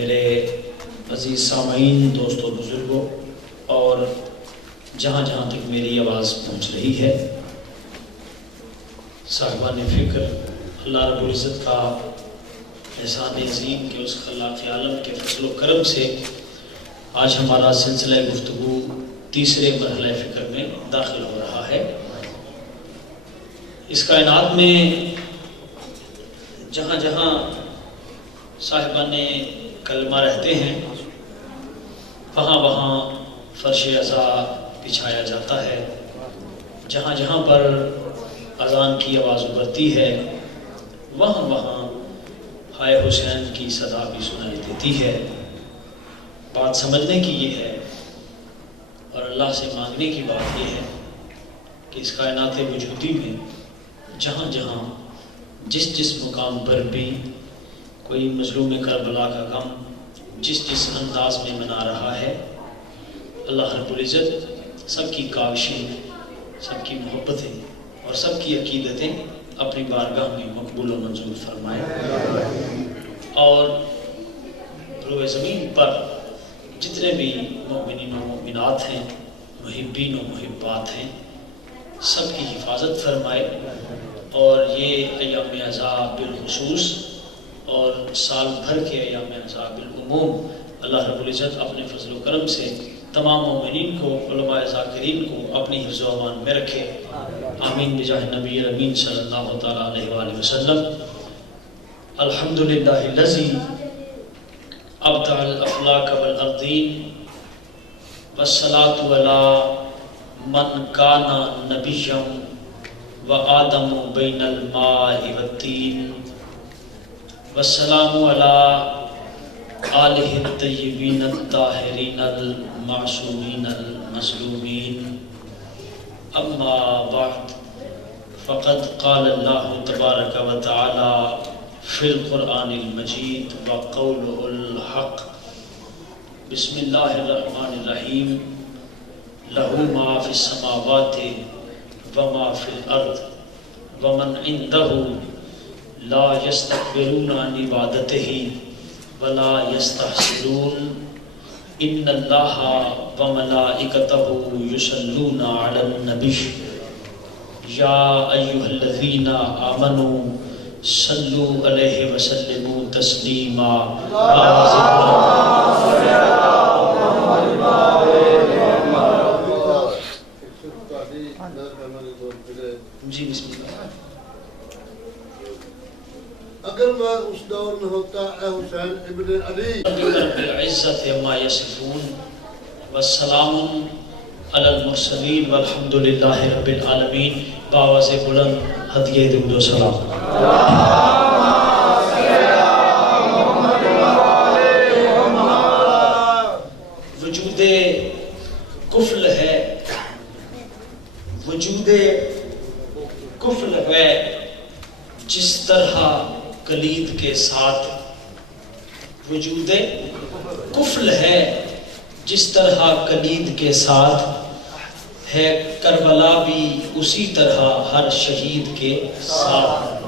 میرے عزیز سامعین، دوستوں، بزرگوں اور جہاں جہاں تک میری آواز پہنچ رہی ہے، صاحبان فکر، اللہ رب العزت کا احسان عظیم کہ اس خلاق عالم کے فضل و کرم سے آج ہمارا سلسلہ گفتگو تیسرے مرحلہ فکر میں داخل ہو رہا ہے۔ اس کائنات میں جہاں جہاں صاحبان کلمہ رہتے ہیں وہاں وہاں فرش عزا بچھایا جاتا ہے، جہاں جہاں پر اذان کی آواز ابھرتی ہے وہاں وہاں ہائے حسین کی صدا بھی سنائی دیتی ہے۔ بات سمجھنے کی یہ ہے اور اللہ سے مانگنے کی بات یہ ہے کہ اس کائنات وجودی میں جہاں جہاں جس جس مقام پر بھی کوئی مظلوم کربلا کا غم جس جس انداز میں منا رہا ہے، اللہ رب العزت سب کی کاوشیں، سب کی محبتیں اور سب کی عقیدتیں اپنی بارگاہ میں مقبول و منظور فرمائے، اور روئے زمین پر جتنے بھی مومنین و مومنات ہیں، محبین و محبات ہیں، سب کی حفاظت فرمائے، اور یہ ایام عزا بالخصوص اور سال بھر کے ایام عزا بالعموم اللہ رب العزت اپنے فضل و کرم سے تمام مومنین کو، علماء ذاکرین کو اپنی حفظ و امان میں رکھے، آمین بجاہ نبی امین صلی اللہ تعالیٰ علیہ وآلہ وسلم۔ الحمدللہ الذی ابدع الافلاک والارضین والصلاة علی من کان نبیا وآدم بین الماء والطین والسلام علی آلہ الطیبین الطاہرین المعصومین المظلومین، اما بعد فقد قال اللہ تبارک و تعالی فی القرآن المجید وقولہ الحق، بسم اللہ الرحمن الرحیم، لہ ما فی السماوات وما فی الارض ومن عندہ لا یستکبرون عن عبادتہ ولا یستحسرون، ان اللہ وملائکتہ یصلون علی النبی یا ایھا الذین آمنوا صلوا علیہ وسلموا تسلیما۔ جی بسم اللہ۔ اگر میں اس دور میں ہوتا اے حسین ابن علی، رب العزت عما یصفون والسلام علی المرسلین والحمد للہ رب العالمین۔ بآواز بلند ہدیہ درود و سلام۔ وجود کفل ہے، وجود کفل ہے جس طرح کلید کے ساتھ، وجود کفل ہے جس طرح کلید کے ساتھ ہے، کربلا بھی اسی طرح ہر شہید کے ساتھ۔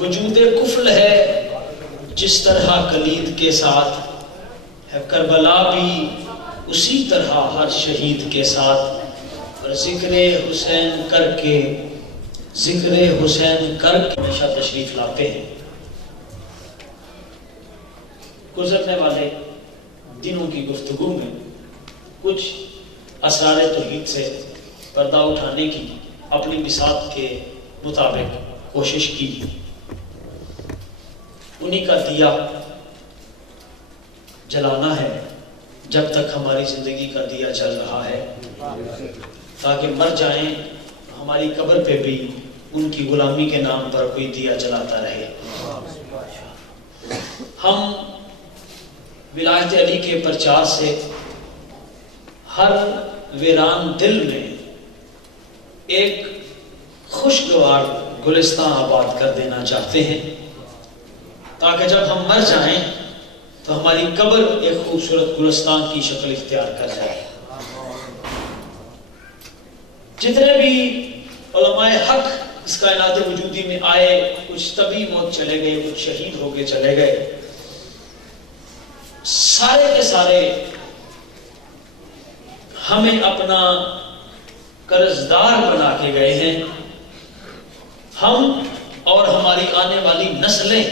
وجود کفل ہے جس طرح کلید کے ساتھ ہے، کربلا بھی اسی طرح ہر شہید کے ساتھ، اور ذکر حسین کر کے ہمیشہ تشریف لاتے ہیں۔ گزرنے والے دنوں کی گفتگو میں کچھ اسرار توحید سے پردہ اٹھانے کی اپنی بساط کے مطابق کوشش کی، انہی کا دیا جلانا ہے جب تک ہماری زندگی کا دیا چل رہا ہے، تاکہ مر جائیں ہماری قبر پہ بھی ان کی غلامی کے نام پر کوئی دیا جلاتا رہے۔ ہم ولایت علی کے پرچار سے ہر ویران دل میں ایک خوشگوار گلستان آباد کر دینا چاہتے ہیں، تاکہ جب ہم مر جائیں تو ہماری قبر ایک خوبصورت گلستان کی شکل اختیار کر جائے۔ جتنے بھی علماء حق اس کائنات وجودی میں آئے، کچھ طبی موت چلے گئے، کچھ شہید ہو کے چلے گئے، سارے کے سارے ہمیں اپنا قرضدار بنا کے گئے ہیں. ہم اور ہماری آنے والی نسلیں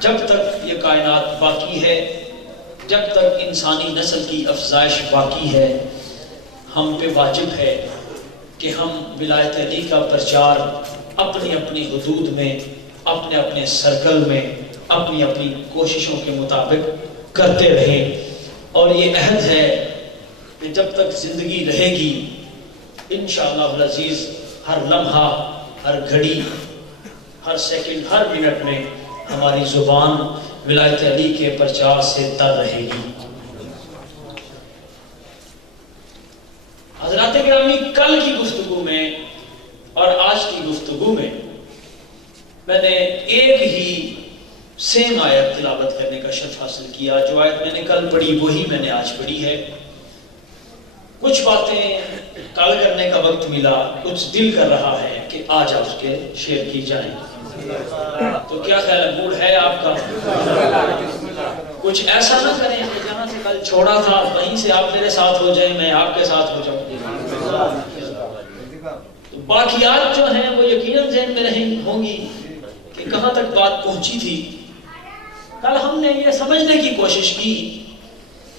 جب تک یہ کائنات باقی ہے، جب تک انسانی نسل کی افزائش باقی ہے، ہم پہ واجب ہے کہ ہم ولایت علی کا پرچار اپنی اپنی حدود میں، اپنے اپنے سرکل میں، اپنی اپنی کوششوں کے مطابق کرتے رہیں. اور یہ عہد ہے کہ جب تک زندگی رہے گی انشاءاللہ العزیز ہر لمحہ، ہر گھڑی، ہر سیکنڈ، ہر منٹ میں ہماری زبان ولایت علی کے پرچار سے تر رہے گی. حضرات گرامی، کل کی گفتگو میں اور آج کی گفتگو میں میں نے ایک ہی سیم آیت تلاوت کرنے کا شرف حاصل کیا. جو آیت میں نے کل پڑھی وہی میں نے آج پڑھی ہے. کچھ باتیں کل کرنے کا وقت ملا، کچھ دل کر رہا ہے کہ آج آپ کے شیئر کی جائیں. تو کیا خیال ہے، موڈ ہے آپ کا؟ کچھ ایسا نہ کریں کہ جہاں سے کل چھوڑا تھا وہیں سے آپ میرے ساتھ ہو جائیں، میں آپ کے ساتھ ہو جاؤں. تو باقیات جو ہیں وہ یقیناً ذہن میں ہوں گی کہ کہاں تک بات پہنچی تھی. کل ہم نے یہ سمجھنے کی کوشش کی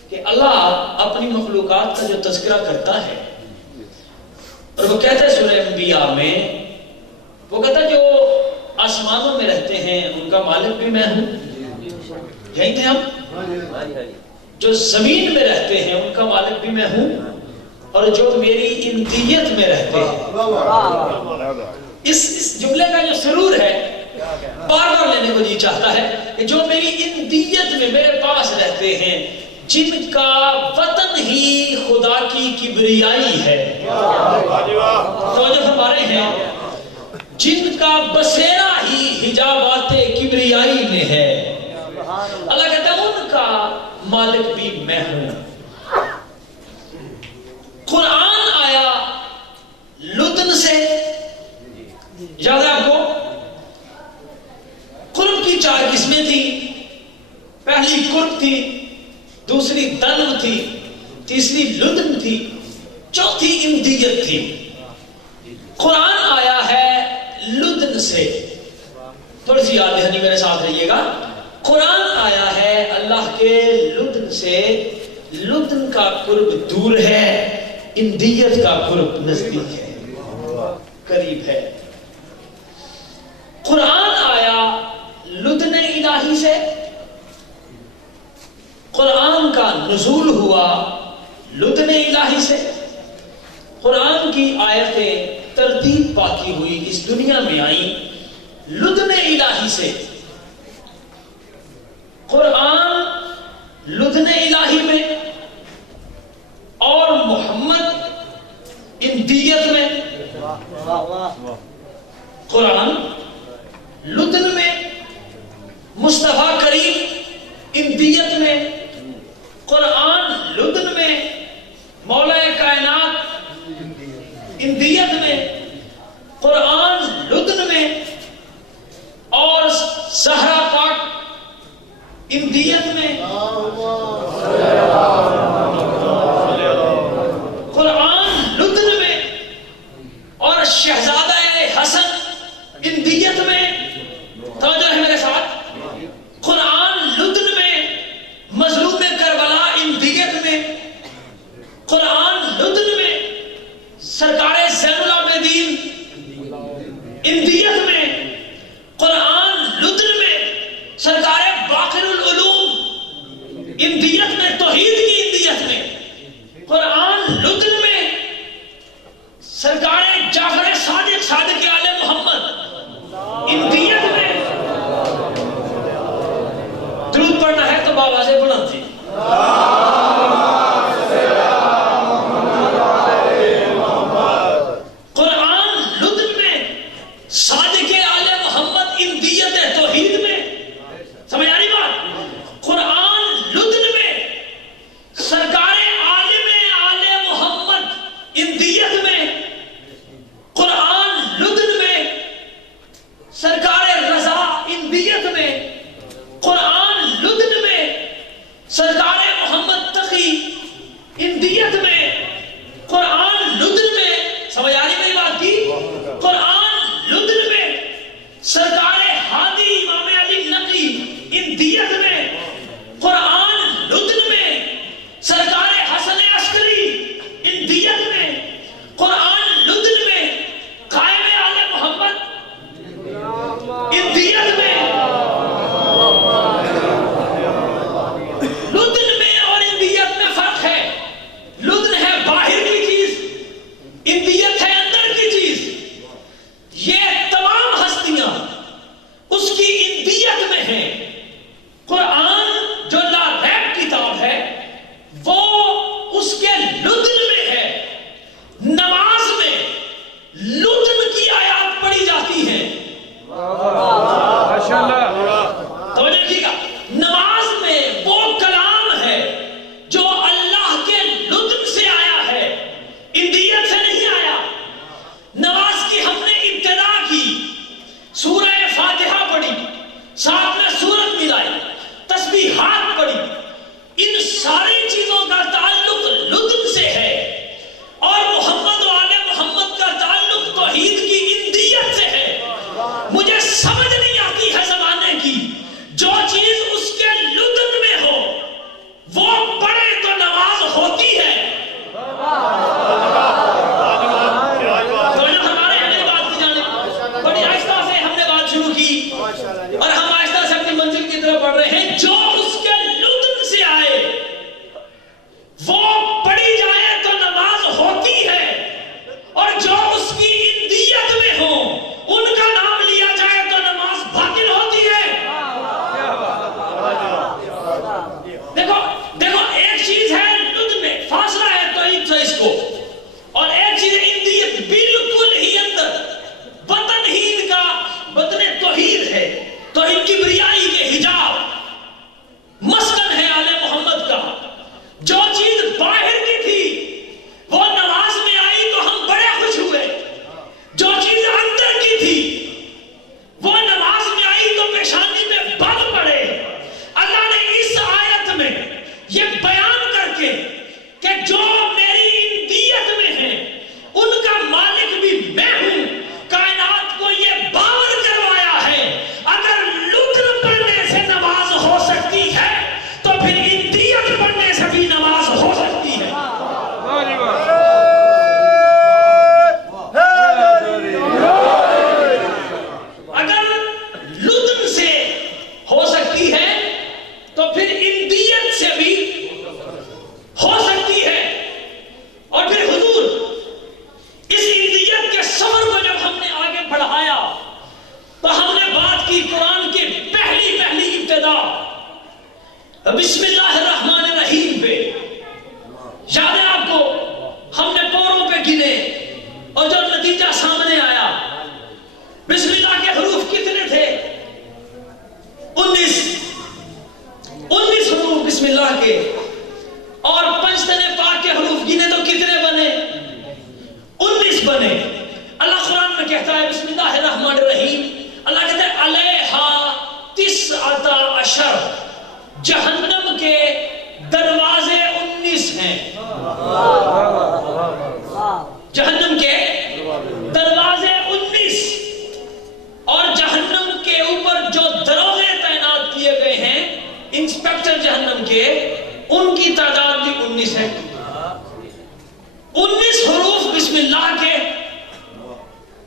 کہ اللہ اپنی مخلوقات کا جو تذکرہ کرتا ہے، اور وہ کہتا ہے سورہ انبیاء میں، وہ کہتا ہے جو آسمانوں میں رہتے ہیں ان کا مالک بھی میں ہوں. یہیں تھے ہم. جو زمین میں رہتے ہیں ان کا مالک بھی میں ہوں، اور جو میری انتیت میں رہتے ہیں. اس جملے کا جو سرور ہے بار بار لینے کو جی چاہتا ہے کہ جو میری انتیت میں میرے پاس رہتے ہیں، جن کا وطن ہی خدا کی کبریائی ہے. تو جو ہمارے ہیں جن کا بسیرا ہی حجابات کبریائی میں ہے، اللہ کہتا ہے ان کا مالک بھی میں ہوں. قرآن آیا لدن سے، یاد ہے آپ کو؟ قرب کی 4 قسمیں تھی. پہلی قرب تھی، دوسری دنو تھی، تیسری لدن تھی، چوتھی امدیت تھی. قرآن آیا ہے لدن سے. تھوڑی سی یاد دہانی میرے ساتھ رہیے گا. قرآن آیا ہے اللہ کے لدن سے. لدن کا قرب دور ہے، امدیت کا قرب نزدیک ہے، قریب ہے. قرآن آیا لدن الہی سے. قرآن کا نزول ہوا لدن الہی سے. قرآن کی آیتیں ترتیب پاتی ہوئی اس دنیا میں آئیں لدن الہی سے. قرآن لدن الہی میں اور محمد امدیت میں. قرآن لدن میں، مصطفیٰ کریم امدیت میں. قرآن لدن میں، مولا کائنات امدیت میں. قرآن لدن میں اور زہرا پاک امدیت میں. قرآن لدن میں اور شہزادہ حسن امدیت میں. توجہ ہے میرے ساتھ. قرآن لدن میں، مظلوم کربلا امدیت میں. قرآن لدن میں، سرکار زین العابدین امدیت میں. قرآن لدن میں، سرکار باقر العلوم امدیت میں، توحید کی امدیت میں. قرآن لدن میں، سرکار جعفر صادق آل محمد امدیت میں. درود پڑھنا ہے تو بآواز بلند تھی. قرآن لدن میں، صادق آل محمد امدیت توحید میں. سمجھ آ رہی بات؟ قرآن لدن میں، سرکار عالم آل محمد امدیت میں. قرآن لدن میں، سرکار رضا امدیت میں. قرآن لدن میں، سرکار نقی، اندیت میں، قرآن لدن میں، سمجھ آ رہی میری بات کی؟ قرآن لدن میں، سرکار ہادی امام علی نقی اندیت میں، قرآن لدن میں، سرکار حسن عسکری اندیت میں، قرآن لدن میں، قائم آل محمد اندیت میں، لدن میں اور اندیت میں فرق ہے۔ لدن ہے باہر کی چیز، اندیت ہے اندر کی چیز۔ یہ تمام ہستیاں اس کی اندیت میں ہیں۔ قرآن جو لا ریب کتاب ہے وہ اس کے لدن میں ہے۔ نماز میں لدن کی آیات پڑھی جاتی ہیں۔ توجہ ٹھیک ہے، نماز میں وہ کلام ہے جو اللہ کے لدن سے آیا ہے، اندیت سے نہیں آیا۔ نماز کی ہم نے ابتدا کی، سورہ فاتحہ پڑھی، ساتھ میں سورت ملائی، تسبیحات پڑھی، ان ساری چیزوں کا تعلق لدن سے ہے۔ اور محمد و آل محمد کا تعلق توحید کی اندیت سے ہے۔ مجھے سمجھ نہیں آتی ہے زمانے کی، جو چیز اس کے لدن میں ہو وہ پڑھے تو نماز ہوتی ہے۔ تو جو ہمارے اگلی بات کی جانب بڑی آہستہ سے ہم نے بات شروع کی اور ہم آہستہ سے اپنی منزل کی طرف بڑھ رہے ہیں۔ جو اس کے لدن سے آئے وہ پڑھی جائے تو نماز ہوتی ہے، اور جو اس کی اندیت میں ہو ان کا نام لیا جائے تو نماز باطل ہوتی ہے۔ دیکھو ایک چیز ہے لدن میں، فاصلہ ہے توحید سے اس کو، اور ایک چیز ہے اندیت، بالکل ہی اندر وطن ہی ان کا وطن توحید ہے، توحید کی بریائی کے حجاب مسکن ہے آل محمد کا۔ جو چیز باہر کی تھی وہ نماز میں آئی تو ہم بڑے خوش ہوئے، جو چیز اندر کی تھی وہ نماز میں آئی تو پیشانی میں بل پڑے۔ اللہ نے اس آیت میں یہ بیان کر کے کہ جو میری اندیت میں ہیں ان کا مالک بھی میں ہوں، کائنات کو یہ باور کروایا ہے۔ اگر لدن پڑھنے سے نماز ہو سکتی ہے تو پھر اندیت پڑھنے سے بھی نماز ہو سکتی ہے۔ اگر لدن سے ہو سکتی ہے تو پھر اندیت سے بھی ہو سکتی ہے۔ اور پھر حضور اس اندیت کے سفر کو جب ہم نے آگے بڑھایا تو ہم نے بات کی قرآن کی پہلی ابتدا بسم اللہ الرحمن الرحیم پہ۔ یاد ہے آپ کو، ہم نے پوروں پہ گنے اور جو نتیجہ سامنے آیا، بسم اللہ کے حروف کتنے تھے؟ 19 حروف بسم اللہ کے، اور پنجتن پاک کے حروف گنے تو کتنے بنے؟ 19 بنے۔ اللہ قرآن میں کہتا ہے بسم اللہ الرحمن الرحیم، اللہ کہتا ہے علیہا 19، جہنم کے دروازے 19 ہیں۔ جہنم کے دروازے 19، اور جہنم کے اوپر جو دروازے تعینات کیے گئے ہیں انسپیکٹر جہنم کے، ان کی تعداد بھی 19 ہے۔ 19 حروف بسم اللہ کے،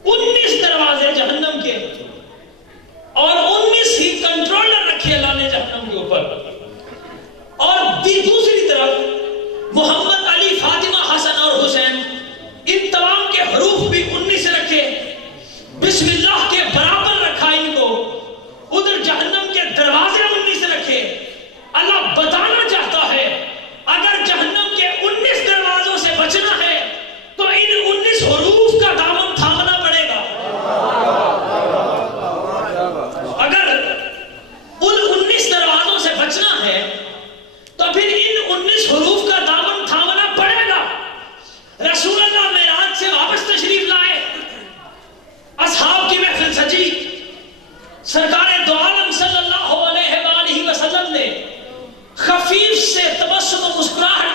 19 دروازے جہنم کے، اور 19 ہی کنٹرولر رکھے اللہ نے جہنم کے اوپر۔ اور دوسری طرف محمد علی، فاطمہ، حسن اور حسین، ان تمام کے حروف بھی 19 رکھے، بسم اللہ کے برابر رکھا ان کو، ادھر جہنم کے دروازے 19 رکھے۔ اللہ بتانا چاہتا ہے اگر جہنم کے 19 دروازوں سے بچنا ہے تو ان 19 حروف کا دامن تھامنا پڑے گا۔ اگر ان 19 دروازوں سے بچنا ہے تو پھر ان 19 حروف کا دامن تھامنا پڑے گا۔ رسول اللہ معراج سے واپس تشریف لائے، اصحاب کی محفل سجی، سرکار دو عالم صلی اللہ علیہ وآلہ وسلم نے خفیف سے تبسم و مسکراہٹ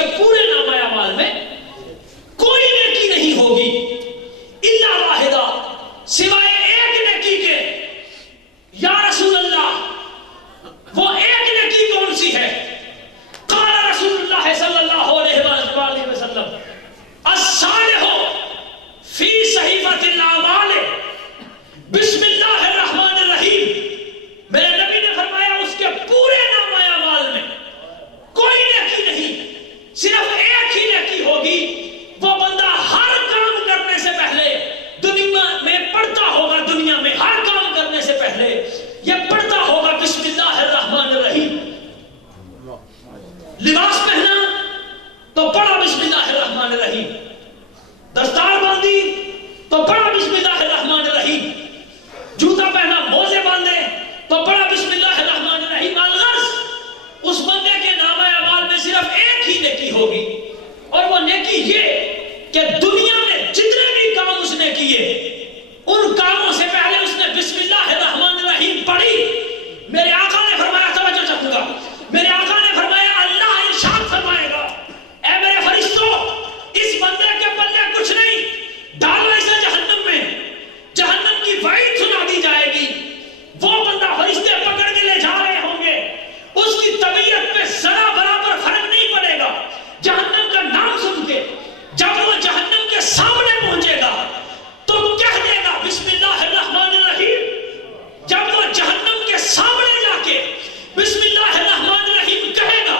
کے پورے نامہ اعمال میں کوئی نیکی نہیں ہوگی الا واحدہ، سوائے ایک نیکی کے۔ یا رسول اللہ وہ ایک نیکی کون سی ہے؟ قال رسول اللہ صلی اللہ علیہ وآلہ وسلم الصالح فی صحیفۃ الاعمال بسم اللہ الرحمن الرحیم۔ میرے نبی نے فرمایا اس کے پورے نامہ اعمال میں کوئی نیکی نہیں، صرف ایک ہی نیکی ہوگی۔ وہ بندہ ہر کام کرنے سے پہلے دنیا میں پڑھتا ہوگا، دنیا میں ہر کام کرنے سے پہلے یہ پڑھتا ہوگا بسم اللہ الرحمن الرحیم۔ لباس پہنا تو پڑھا بسم اللہ الرحمن الرحیم، دستار باندھی تو پڑھا بسم اللہ الرحمن الرحیم، جوتا پہنا موزے باندھے تو پڑھا بسم اللہ الرحمن الرحیم۔ الغرض اس بندے کے نامہ اعمال میں صرف ایک ہی نیکی ہوگی، اور وہ نیکی یہ کہ دنیا میں جتنے بھی کام اس نے کیے ان کاموں سے پہلے اس نے بسم اللہ الرحمن الرحیم پڑھی۔ میرے آقا نے فرمایا، توجہ چاہوں گا، میرے آقا نے فرمایا اللہ ارشاد فرمائے گا اے میرے فرشتوں اس بندے کے پلے کچھ نہیں، ڈالو اسے جہنم میں، جہنم کی وعید سنا دی جائے گی۔ وہ بندہ فرشتے پکڑ کے لے جا رہے ہوں گے، اس کی طبیعت پہ ذرا برابر فرق نہیں پڑے گا۔ جہنم کا نام سن کے جب وہ جہنم کے سامنے پہنچے گا تو کہہ دے گا بسم اللہ الرحمن الرحیم۔ جب وہ جہنم کے سامنے جا کے بسم اللہ الرحمن الرحیم کہے گا،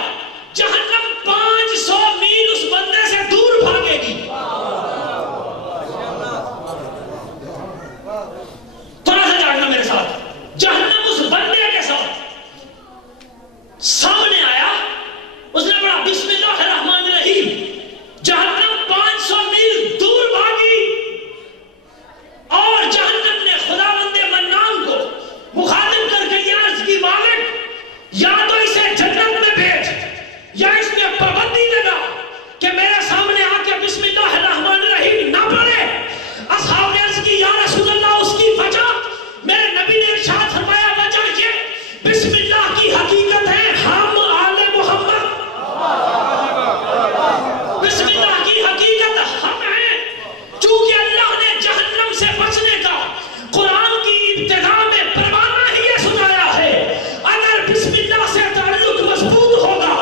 جہنم 500 میل اس بندے سے دور بھاگے گی۔ تھوڑا سا جاگنا میرے ساتھ، جہنم اس بندے کے ساتھ سامنے آیا، اس نے پڑھا بسم اللہ الرحمن الرحیم، جہنم 500 میل دور بھاگی، اور جہنم نے خداوند منان کو مخاطب کر کے یہ عرض کی، مالک یا تو اسے جنت میں بھیج، یا اس میں پابندی لگا کہ میرے سامنے آ کے بسم اللہ الرحمن الرحیم نہ پڑھے۔ اصحاب نے عرض کی یا رسول اللہ اس کی وجہ؟ میرے نبی نے ارشاد فرمایا وجہ یہ بسم اللہ کی حقیقت ہے ہم آل محمد، بسم اللہ کی حقیقت ہم ہیں۔ چونکہ اللہ نے جہنم سے بچنے کا قرآن کی ابتدا میں پروانہ ہی یہ سنایا ہے، اگر بسم اللہ سے تعلق مضبوط ہوگا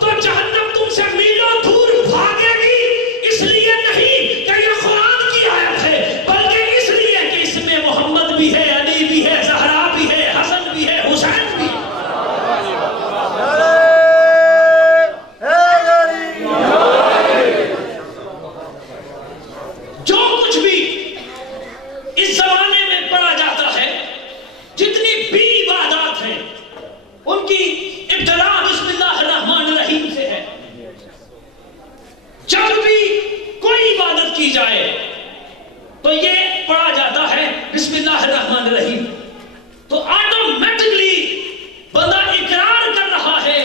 تو جہنم تم سے میلوں دور بھاگے گی، اس لیے نہیں کہ یہ قرآن کی آیت ہے، بلکہ اس لیے کہ اس میں محمد بھی ہے، علی بھی ہے، زہرا بھی ہے، حسن بھی ہے، حسین بھی ہے۔ جو کچھ بھی اس زمانے میں پڑھا جاتا ہے، جتنی بھی عبادات ہیں ان کی ابتدا بسم اللہ الرحمن الرحیم سے ہے۔ جب بھی کوئی عبادت کی جائے تو یہ پڑھا جاتا ہے بسم اللہ الرحمن الرحیم، تو آٹومیٹکلی بندہ اقرار کر رہا ہے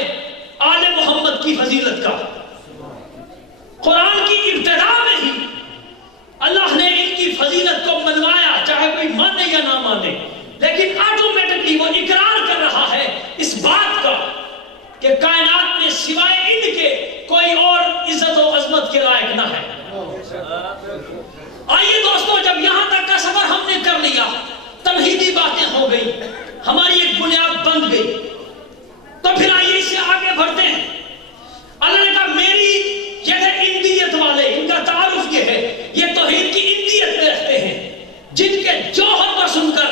آل محمد کی فضیلت کا۔ قرآن کی ابتدا میں ہی اللہ نے ان کی فضیلت کو منوایا، چاہے کوئی مانے یا نہ مانے، لیکن آٹومیٹکلی وہ اقرار کر رہا ہے اس بات کا کہ کائنات میں سوائے ان کے کوئی اور عزت و عظمت کے لائق نہ ہے۔ آئیے دوستو، جب یہاں تک کا سفر ہم نے کر لیا، تمہیدی باتیں ہو گئی، ہماری ایک بنیاد بن گئی، تو پھر آئیے اس سے آگے بڑھتے ہیں۔ اللہ نے کہا میری یہ ہے اندیت والے، ان کا تعارف یہ ہے، یہ توحید کی اندیت میں رہتے ہیں، جن کے جوہر کو سن کر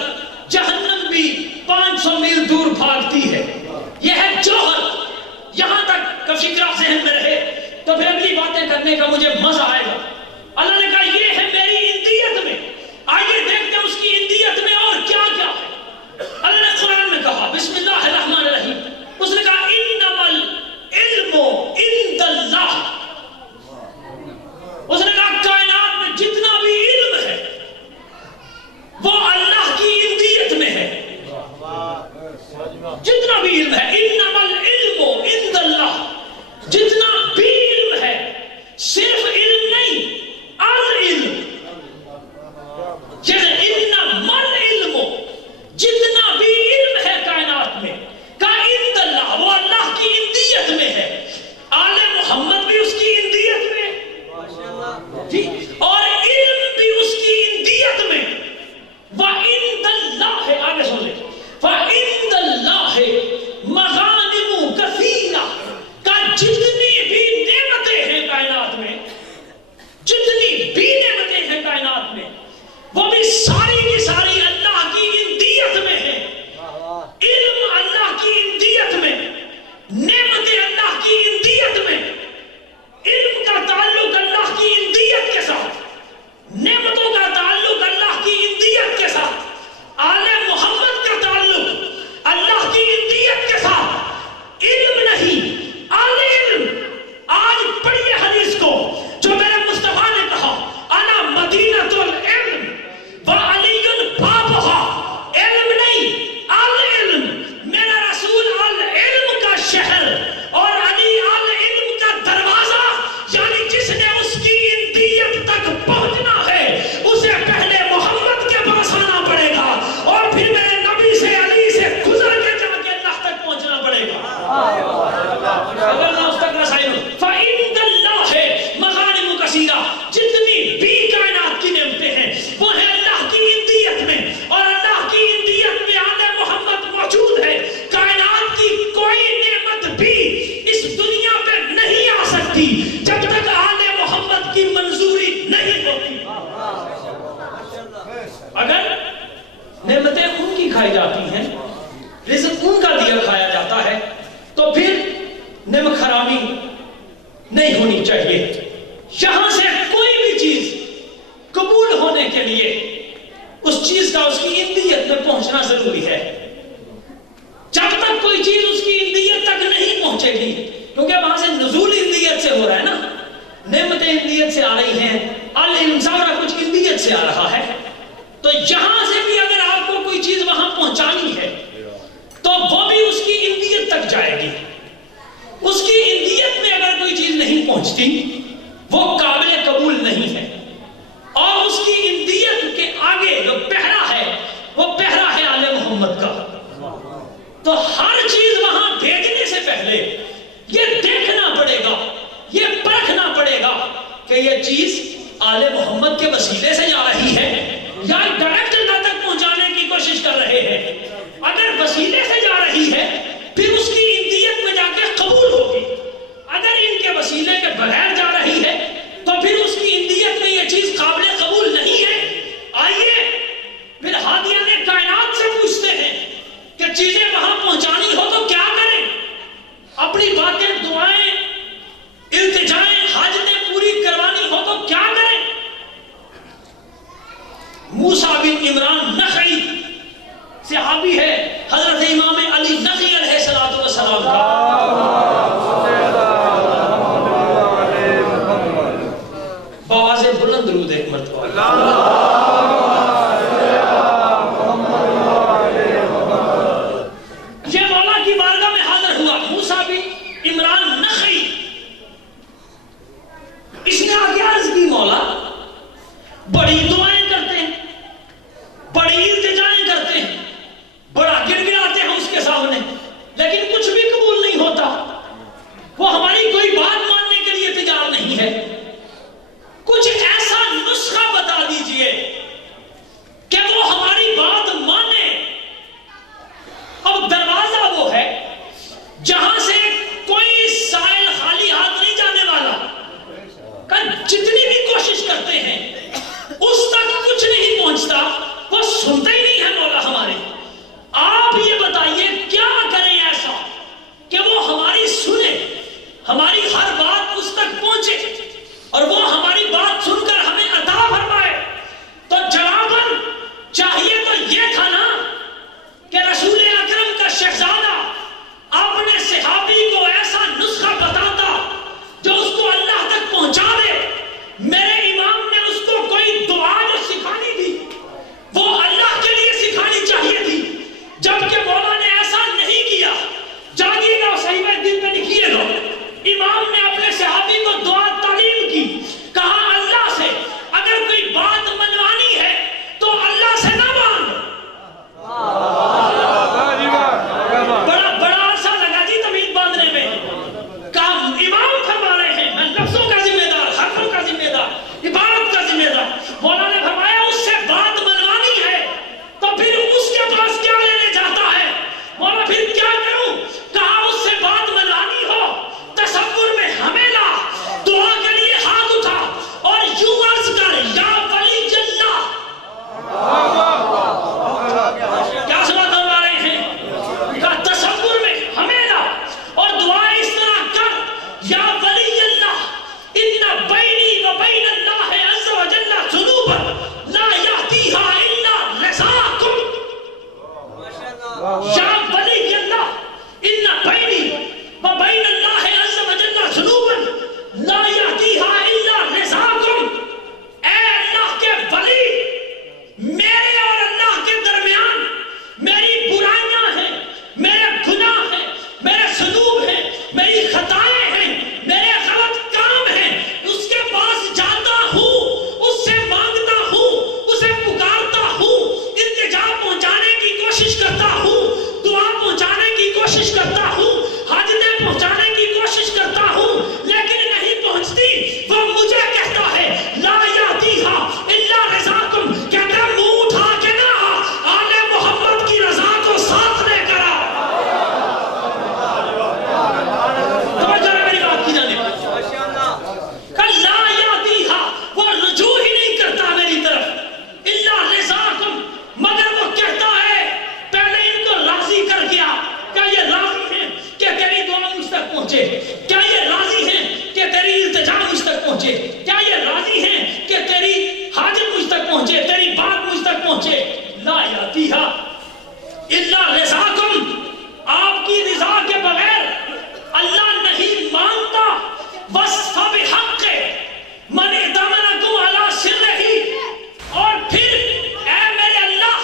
جہنم بھی 500 میل دور بھاگتی ہے۔ یہ ہے جوہر، یہاں تک کا فکرہ ذہن میں رہے تو پھر اگلی باتیں کرنے کا مجھے مزہ آئے گا۔ اللہ نے کہا یہ ہے میری اندیت میں، آئیے دیکھتے ہیں اس کی اندیت میں اور کیا کیا ہے۔ اللہ نے قرآن میں کہا بسم اللہ الرحمن الرحیم، اس نے کہا انما العلم عند اللہ، اس نے کہا کائنات میں جتنا بھی علم ہے وہ اللہ کی اندیت میں ہے، جتنا بھی علم ہے انما العلم عند اللہ، جتنا بھی علم ہے، صرف علم نہیں، العلم، جیسے انما العلم، جتنا بھی علم ہے کائنات میں پہنچتی جب تک آل محمد کی منظوری نہیں ہوتی. اگر نعمتیں ان کی کھائی جاتی ہیں، رزق ان کا دیا کھایا جاتا ہے، تو پھر نعمت حرامی نہیں ہونی چاہیے. یہاں سے کوئی بھی چیز قبول ہونے کے لیے اس چیز کا اس کی اندیت میں پہنچنا ضروری ہے. جب تک کوئی چیز اس کی اندیت تک نہیں پہنچے گی، کیونکہ وہاں سے نزول اندیت سے ہو رہا ہے نا، نعمتیں اندیت سے آ رہی ہیں، الانسان کچھ اندیت سے آ رہا ہے، تو یہاں سے بھی اگر آپ کو کوئی چیز وہاں پہنچانی ہے تو وہ بھی اس کی اندیت تک جائے گی. اس کی اندیت میں اگر کوئی چیز نہیں پہنچتی وہ قابل قبول نہیں ہے. اور اس کی اندیت کے آگے جو پہرا ہے وہ پہرا ہے آل محمد کا. تو ہر چیز وہاں بھیجنے سے پہلے یہ دیکھنا پڑے گا، یہ پرکھنا پڑے گا کہ یہ چیز آل محمد کے وسیلے سے جا رہی ہے یا ڈائریکٹ اللہ تک پہنچانے کی کوشش کر رہے ہیں. اگر وسیلے سے جا رہی ہے پھر اس کی اندیت میں جا کے قبول ہوگی. اگر ان کے وسیلے کے بغیر جا رہی ہے تو پھر اس کی اندیت میں یہ چیز قابل قبول نہیں ہے. آئیے پھر ہادیان کائنات سے پوچھتے ہیں کہ چیزیں وہاں پہنچانی ہو تو کیا کریں؟ اپنی باتیں، دعائیں، التجائیں، حاجتیں پوری کروانی ہو تو کیا کریں؟ موسیٰ بن عمران نخعی صحابی ہے حضرت امام علی نخعی علیہ السلام کا. بآواز بلند درود ایک مرتبہ. یہ مولا کی بارگاہ میں حاضر ہوا موسیٰ بن عمران نخعی. اس نے آگے عرض کی، مولا بڑی دعائیں کرتے ہیں، بڑی التجائیں کرتے ہیں، بڑا گر گراتے ہیں اس کے سامنے، لیکن کچھ بھی قبول نہیں ہوتا. وہ ہماری کوئی بات ماننے کے لیے تیار نہیں ہے. کچھ ایسا نسخہ بتا دیجئے کہ وہ ہماری بات مانے. اب دروازہ وہ ہے جہاں سے کوئی سائل خالی ہاتھ نہیں جانے والا. جتنی بھی کوشش کرتے ہیں اس تک کچھ نہیں پہنچتا، وہ سنتے ہی نہیں ہے مولا ہمارے. آپ یہ بتائیے کیا کریں ایسا کہ وہ ہماری سنے، ہماری ہر بات اس تک پہنچے اور وہ ہماری بات سن کر ہمیں عطا فرمائے. تو جواباً چاہیے تو یہ تھا نا کہ رسول اکرم کا شہزادہ اپنے صحابی کو ایسا نسخہ بتاتا جو اس کو اللہ تک پہنچا دے. میرے امام نے اس کو کوئی دعا جو سکھانی تھی وہ اللہ کے لیے سکھانی چاہیے تھی، جبکہ مولا نے ایسا نہیں کیا. جاگیے گا، صحیح دل پہ لکھیے گا، امام نے اپنے صحابی کو دعا تعلیم کی، کہا پہنچے؟ کیا یہ راضی ہیں کہ تیری حاجت مجھ تک پہنچے، تیری بات مجھ تک پہنچے؟ لا یاتیھا الا رضاکم، آپ کی رضا کے بغیر اللہ نہیں مانتا. وصف بحق من ائتمنکم علی سرہ، اور پھر اے میرے اللہ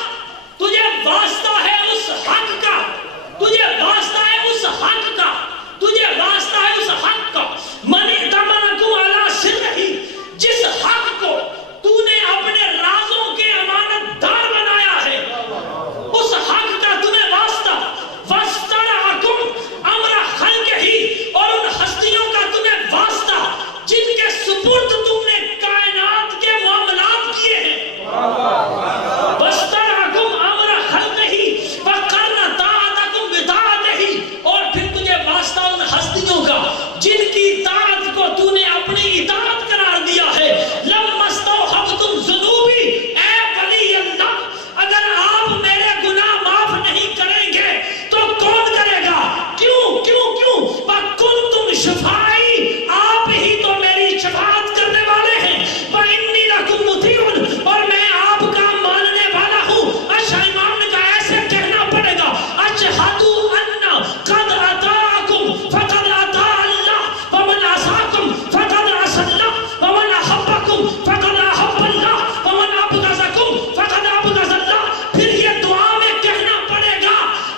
تجھے واسطہ ہے اس حق کا، تجھے واسطہ ہے اس حق کا، تجھے واسطہ ہے اس حق کا. من ائتمنکم علی سرہ، جس حق کو تو نے اپنے رازوں کے امانت دار بنایا ہے، اس حق کا تمہیں واسطہ. وَاسْتَرَعَكُمْ أَمْرَ خَلْقِهِ، اور ان ہستیوں کا تمہیں واسطہ جن کے سپرد تم نے کائنات کے معاملات کیے ہیں. وَاسْتَرَعَكُمْ أَمْرَ خَلْقِهِ وَقَرَّ طَاعَتَكُمْ بِطَاعَتِهِ، اور پھر تجھے واسطہ ان ہستیوں کا جن کی اطاعت کو تو نے اپنی اطاعت قرار دیا ہے. لَمَّا اسْتَوْحَبْتُمْ ذُنُوبِي، اے ولی اللہ اگر آپ میرے گناہ معاف نہیں کریں گے تو کون کرے گا؟ کیوں کیوں کیوں؟ وَكُنْتُمْ شُفَعَائِي، آپ ہی تو میری شفاعت کرنے والے ہیں. وَإِنِّي لَكُمْ مُطِيعٌ، اور میں آپ کا ماننے والا ہوں. امام نے کہا ایسے کہنا پڑے گا، أَشْهَدُ أَنَّ قَدْ أَطَاعَكُمْ فَقَدْ أَطَاعَ اللَّهُ وَمَنْ عَصَاكُمْ فَقَدْ عَصَى اللَّهُ وَمَنْ أَحَبَّكُمْ فَقَدْ أَحَبَّ اللَّهُ وَمَنْ أَبْغَضَكُمْ فَقَدْ أَبْغَضَ اللَّهُ. پھر یہ دعا میں کہنا پڑے گا،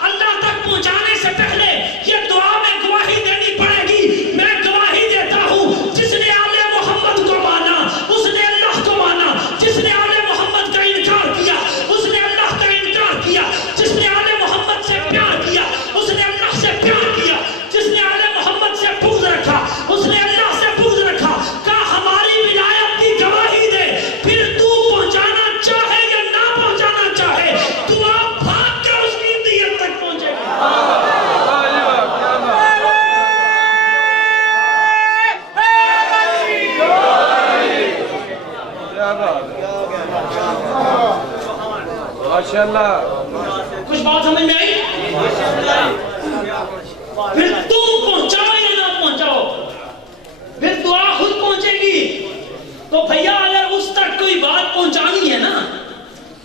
اللہ تک پہنچانے سے پہلے یہ دعا میں گواہی دینی پڑے گی. میں گواہی دیتا ہوں جس نے آل محمد کو مانا اس نے اللہ کو مانا، جس نے آل محمد کا انکار کیا اس نے اللہ کا انکار کیا، جس نے آل محمد سے پیار کیا اس نے اللہ سے پیار کیا، جس نے آل محمد سے بغض رکھا اس نے اللہ سے بغض رکھا. کہا ہماری ولایت کی گواہی دے، پھر تو پہنچانا چاہے یا نہ پہنچانا چاہے تو آپ بھاگ کر اس کی دیت تک پہنچے گا. کچھ بات سمجھ میں آئی؟ پھر تم پہنچاؤ یا نہ پہنچاؤ، پھر دعا خود پہنچے گی. تو بھیا اگر اس تک کوئی بات پہنچانی ہے نا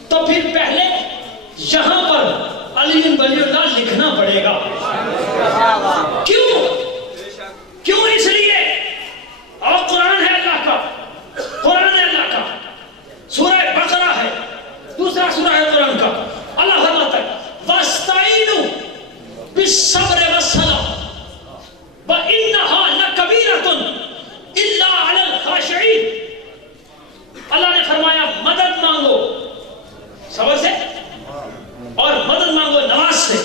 تو پھر پہلے یہاں پر علی بن ولی اللہ لکھنا پڑے گا. کیوں؟ کیوں؟ اس لیے اور قرآن ہے اللہ کا، قرآن ہے اللہ کا، سورہ بقرہ ہے، دوسرا سورہ ہے قرآن کا. اللہ فرماتا ہے وَاسْتَعِينُوا بِالصَّبْرِ وَالصَّلَاةِ وَإِنَّهَا لَكَبِيرَةٌ إِلَّا عَلَى الْخَاشِعِينَ. اللہ نے فرمایا مدد مانگو صبر سے، اور مدد مانگو نماز سے.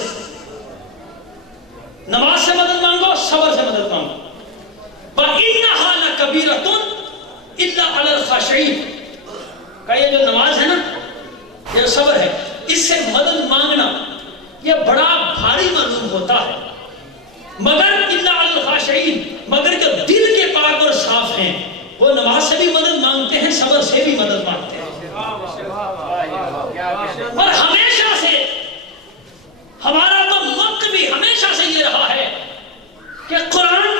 نماز سے مدد مانگو، صبر سے مدد مانگو. وَإِنَّهَا لَكَبِيرَةٌ إِلَّا عَلَى الْخَاشِعِينَ. کہ یہ جو نماز ہے نا، یہ صبر ہے، اس سے مدد مانگنا یہ بڑا بھاری معلوم ہوتا ہے. مگر الا علی الخاشعین، مگر جو دل کے پاک اور صاف ہیں وہ نماز سے بھی مدد مانگتے ہیں، صبر سے بھی مدد مانگتے ہیں. اور ہمیشہ سے ہمارا تو مت بھی ہمیشہ سے یہ رہا ہے کہ قرآن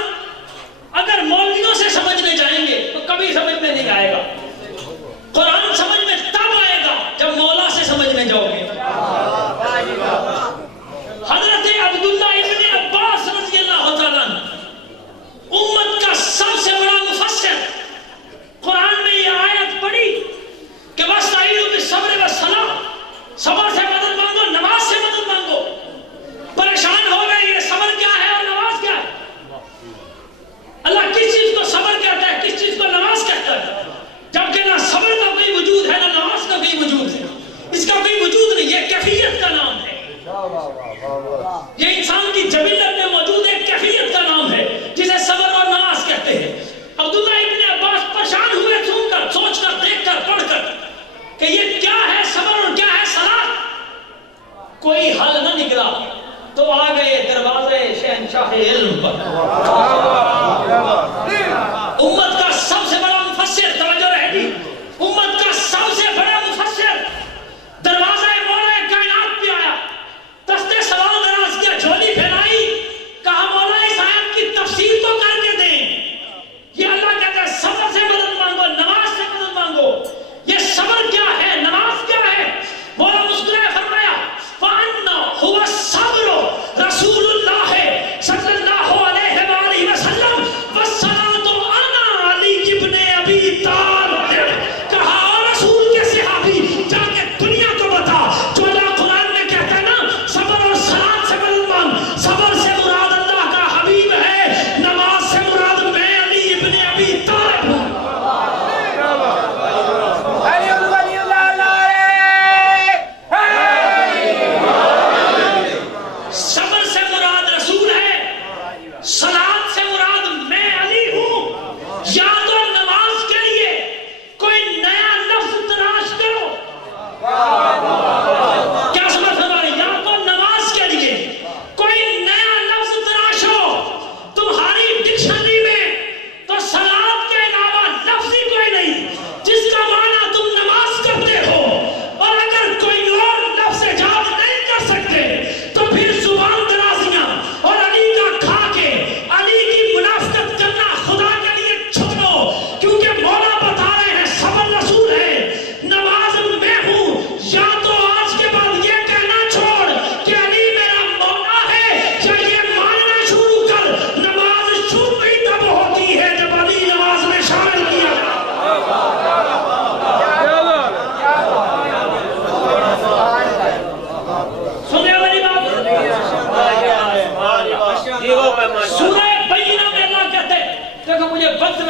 اگر مولویوں سے سمجھنے جائیں گے تو کبھی سمجھ میں نہیں آئے گا. قرآن سمجھ میں تب آئے گا جب مولا سے سمجھنے جاؤ گے. حضرت عبداللہ ابن عباس رضی اللہ تعالیٰ عنہ امت کا سب سے بڑا مفسر، قرآن میں یہ آیت پڑھی کہ وَاسْتَعِينُوا بِالصَّبْرِ وَالصَّلَاةِ، صبر سے مدد مانگو، نماز سے مدد مانگو. پریشان ہو گئے یہ صبر کیا ہے اور نماز کیا ہے؟ اللہ کس چیز کو صبر کہتا ہے، کس چیز کو نماز کہتا ہے؟ جبکہ نہ صبر کا کوئی وجود ہے نہ نماز کا کوئی وجود ہے. اس کا کوئی وجود نہیں، یہ کیفیت کا نام ہے. یہ انسان کی جبلت میں موجود ایک کیفیت کا نام ہے جسے صبر اور نماز کہتے ہیں. عبداللہ ابن عباس پریشان ہوئے سن کر، سوچ کر، دیکھ کر، پڑھ کر کہ یہ کیا ہے صبر اور کیا ہے صلاۃ. کوئی حل نہ نکلا تو آ گئے دروازے شہنشاہ علم پر. امت کا سب سے بڑا مفسر، توجہ رہے گی، امت کا سب سے بڑا مفسر دروازہ مولا کائنات پہ آیا، دستے سوال دراز کیا، جھولی پھیلائی، کہا مولا اس آیت کی تفسیر تو کر کے دیں. یہ اللہ کہتا ہے صبر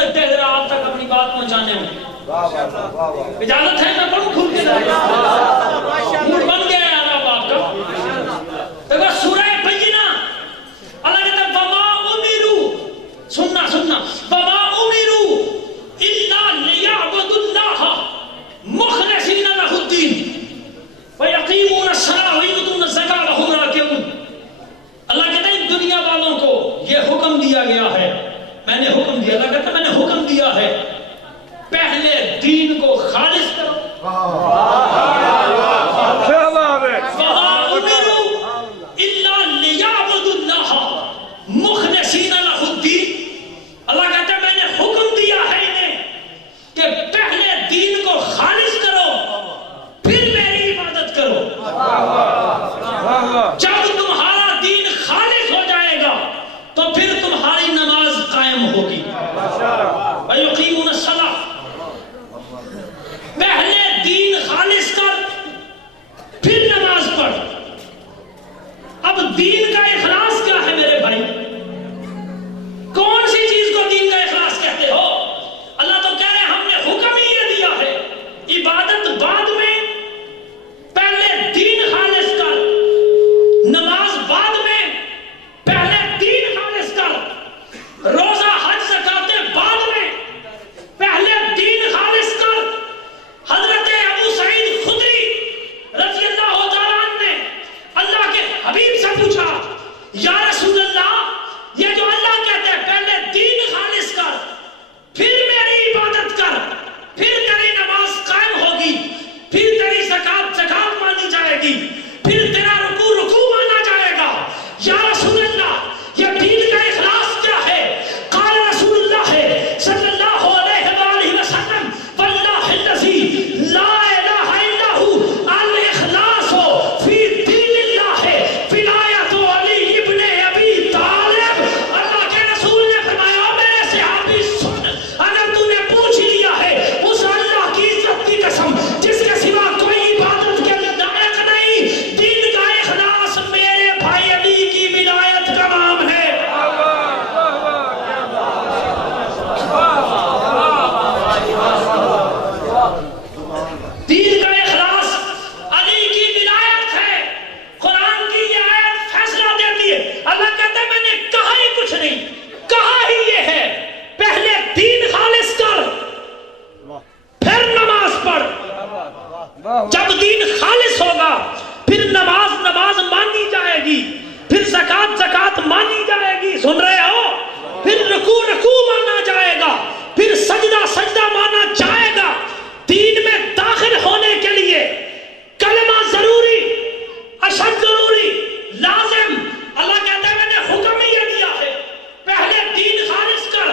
سکتے ہیں ذرا آپ تک اپنی بات پہنچانے میں؟ اجازت ہے میں پڑھوں کھول کے موڈ بن گیا ہے آپ کا؟ دیکھو سورہ بینہ اللہ کہتا ہے وما امروا، سننا وما امروا الا لیعبدوا اللہ مخلصین لہ الدین ویقیمون الصلاۃ ویؤتون الزکاۃ وہم راکعون۔ اللہ کہتا ہے دنیا والوں کو یہ حکم دیا گیا ہے، میں نے حکم دیا، اللہ کہتا ہے میں نے حکم دیا ہے پہلے دین کو خالص کرو۔ وما امروا الا لیعبدوا اللہ مخلصین لہ الدین۔ اللہ کہتا ہے میں نے حکم دیا ہے انہیں کہ پہلے دین کو خالص کرو پھر میری عبادت کرو۔ جب تمہارا دین خالص ہو جائے گا تو پھر تمہاری نماز قائم ہوگی۔ وَيُقِيمُونَ الصَّلَاةَ، پہلے دین خالص کر پھر نماز پڑھ۔ اب دین کا اخلاص کیا ہے میرے بھائی؟ کون سی چیز کو دین کا اخلاص کہتے ہو؟ اللہ تو کہہ رہے ہیں ہم نے حکم ہی یہ دیا ہے عبادت بعد میں، پہلے دین خالص کر، نماز بعد میں، پہلے دین خالص کر، روزہ حج زکوٰۃ بعد میں، پہلے دین خالص کر۔ حضرت ابو سعید خدری رضی اللہ تعالیٰ عنہ نے اللہ کے حبیب سے پوچھا یا رسول اللہ یہ جو اللہ کہتے ہیں پہلے دین خالص کر پھر میری عبادت کر پھر تیری نماز قائم ہوگی، پھر تیری زکوٰۃ مانی جائے گی، پھر تیرا رکوع مانا جائے گا، یا رسول اللہ یہ دین کا اخلاص کیا ہے؟ قال رسول اللہ صلی اللہ علیہ وآلہ وسلم واللہ الذی لا الہ الا هو الاخلاص فی دین اللہ ولایت علی ابن ابی طالب۔ اللہ کے رسول نے فرمایا میرے صحابی سن، اگر تو نے پوچھ لیا ہے اس اللہ کی عزت کی قسم جس کے سوا کوئی عبادت کے لائق نہیں، دین کا اخلاص میرے بھائی علی کی ولایت کا نام ہے۔ دین کا اخلاص علی کی ولایت ہے۔ قرآن کی یہ آیت فیصلہ دیتی ہے۔ اللہ کہتا ہے میں نے کہا ہی کچھ نہیں، کہا ہی یہ ہے پہلے دین خالص کر پھر نماز پڑھ۔ جب دین خالص ہوگا پھر نماز مانی جائے گی، پھر زکوٰۃ مانی جائے گی، سن رہے ہو؟ پھر رکوع مانا جائے گا، پھر سجدہ مانا جائے گا۔ دین میں داخل ہونے کے لیے کلمہ ضروری، اشد ضروری، لازم۔ اللہ کہتا ہے میں نے حکم ہی یہ دیا ہے پہلے دین خالص کر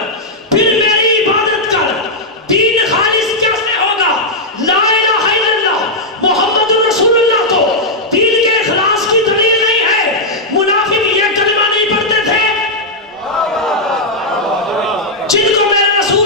پھر میری عبادت کر۔ دین خالص کیسے ہوگا؟ لا الہ الا اللہ محمد رسول اللہ تو دین کے اخلاص کی دلیل نہیں ہے۔ منافق یہ کلمہ نہیں پڑھتے تھے جن کو میرے رسول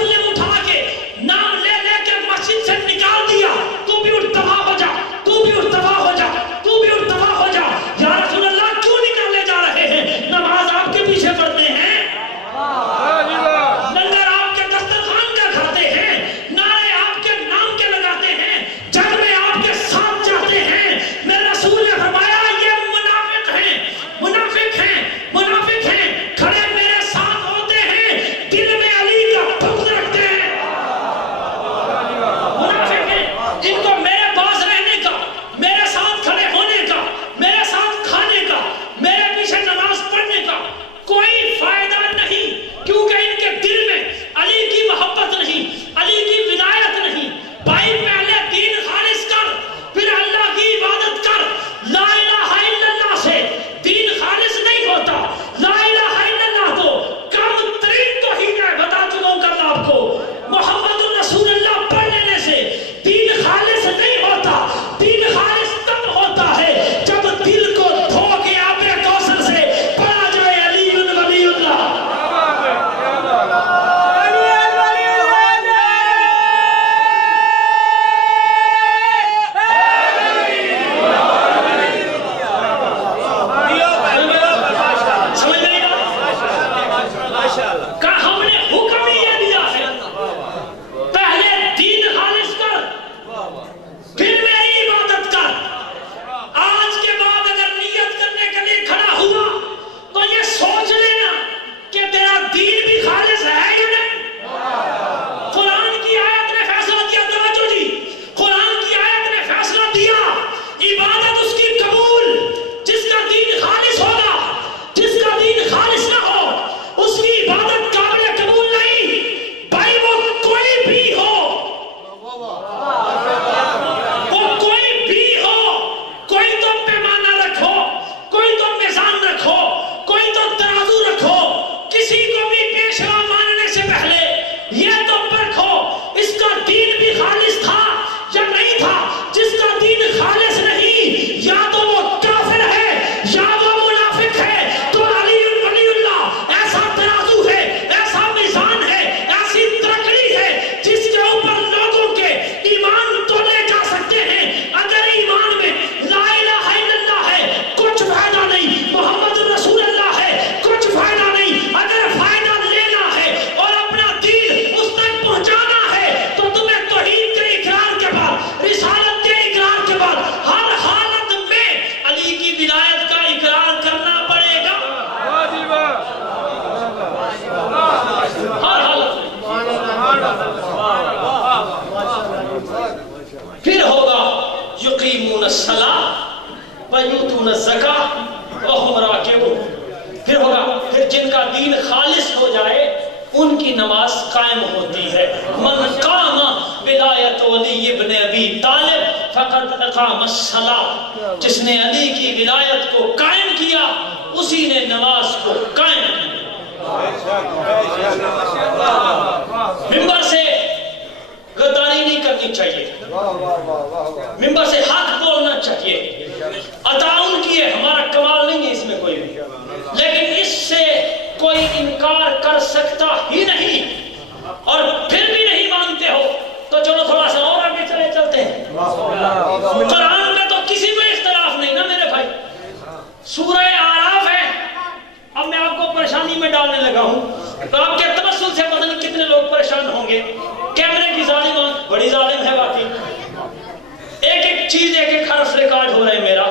یقیمون الصلاۃ ویؤتون الزکاۃ وہم راکعون. پھر ہوگا پھر جن کا دین خالص ہو جائے ان کی نماز قائم ہوتی ہے. من قام ولایت علی ابن ابی طالب فقد اقام الصلاۃ. جس نے علی کی ولایت کو قائم کیا اسی نے نماز کو قائم کیا. ممبر سے غداری نہیں کرنی چاہیے, ممبر سے حق بولنا چاہیے. عطاؤن کی ہے, ہمارا کمال نہیں ہے اس میں کوئی, لیکن اس سے کوئی انکار کر سکتا ہی نہیں. اور پھر بھی نہیں مانتے ہو تو چلو تھوڑا سا اور آگے چلتے ہیں. قرآن میں تو کسی میں اختلاف نہیں نا میرے بھائی. سورہ آراف ہے. اب میں آپ کو پریشانی میں ڈالنے لگا ہوں تو آپ کے تبسم سے پتہ نہیں کتنے لوگ پریشان ہوں گے. کیمرے کی ظالمان بڑی ظالم ہے واقعی. ایک ایک چیز ایک ایک حرف ریکارڈ ہو رہا ہے میرا.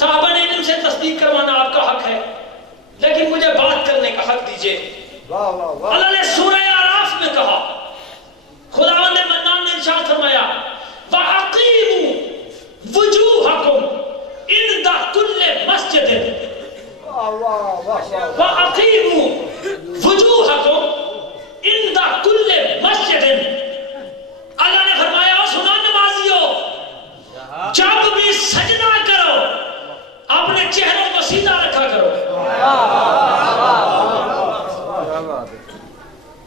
صحابہ نے علم سے تصدیق کروانا آپ کا حق ہے, لیکن مجھے بات کرنے کا حق دیجئے. اللہ نے سورہ آراف میں کہا, خداوند منان نے ارشاد فرمایا وَأَقِیمُوا وُجُوهَكُمْ عِنْدَ كُلِّ مَسْجِدٍ. وَأَقِیمُوا وُجُوهَكُمْ عِنْدَ كُلِّ مَسْجِدٍ. اللہ نے فرمایا او سنا نمازیو, جب بھی سجدہ کرو اپنے چہروں کو سیدھا رکھا کرو.